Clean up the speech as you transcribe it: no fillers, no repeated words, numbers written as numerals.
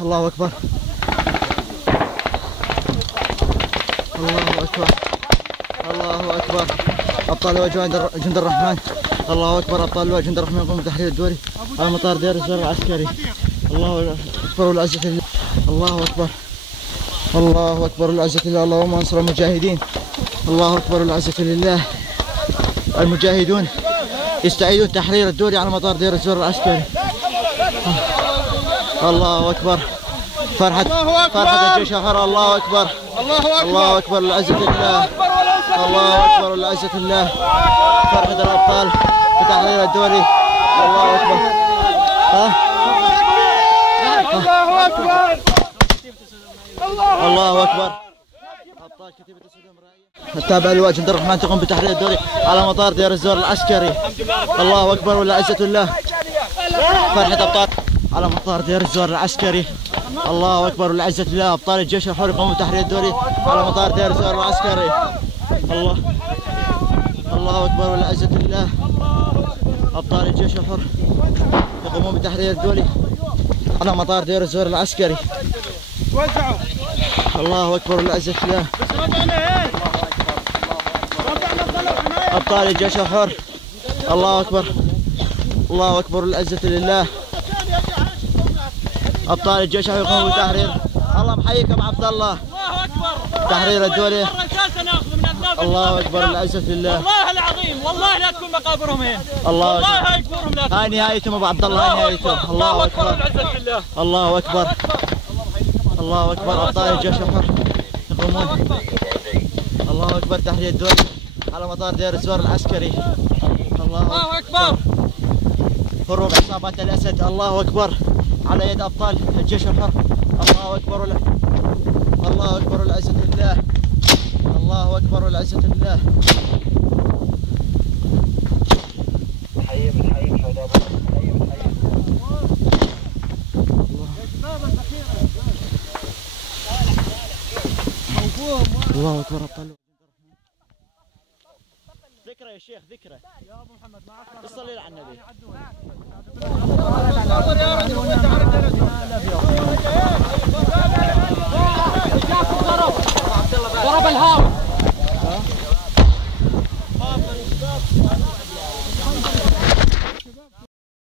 الله أكبر. الله أكبر. الله أكبر. أبطال وجند جند الرحمن. الله أكبر. أبطال وجند الرحمن يقومون بتحرير الدوري على مطار دير الزور العسكري. الله أكبر والعزة لله. الله أكبر. الله أكبر والعزة لله. اللهم انصر المجاهدين. الله أكبر والعزة لله. المجاهدون يستعيدون تحرير الدوري على مطار دير الزور العسكري. الله أكبر. فرحة الجيش الحر. الله أكبر. الله أكبر والعزة لله. الله أكبر والعزة لله. فرحة الأبطال بتحرير الدوري. الله أكبر. الله أكبر. الله أكبر. أبطال كتيبة السلم الرائية التابعة لواء جند الرحمن تقوم بتحرير الدوري على مطار دير الزور العسكري. الله أكبر والعزة لله. فرحة أبطال على مطار دير الزور العسكري. الله أكبر والعزة لله. أبطال الجيش الحر يقومون بتحرير الدوري على مطار دير الزور العسكري. الله أكبر والعزة لله. أبطال الجيش الحر يقومون بتحرير الدوري على مطار دير الزور العسكري. الله أكبر والعزة لله. أبطال الجيش الحر. الله أكبر. الله أكبر والعزة لله. أبطال الجيش الحر يقومون بتحرير. الله محييك أبو عبد الله. تحرير الدوري. الله أكبر والعزة لله. والله العظيم والله لا تكون مقابرهم هنا. الله والله هاي قبورهم لا تكون. هاي نهايتهم أبو عبد الله. هاي نهايتهم. الله أكبر والعزة لله. الله أكبر. الله أكبر. أبطال الجيش الحر يقومون. الله أكبر تحرير الدوري على مطار دير الزور العسكري. الله أكبر. هروب عصابات الأسد. الله أكبر على يد أبطال الجيش الحر. الله أكبر. الله أكبر والعزة لله. الله أكبر والعزة لله. الله أكبر. أبطال ذكرى يا شيخ ذكرى. يا أبو محمد معك صلي على النبي.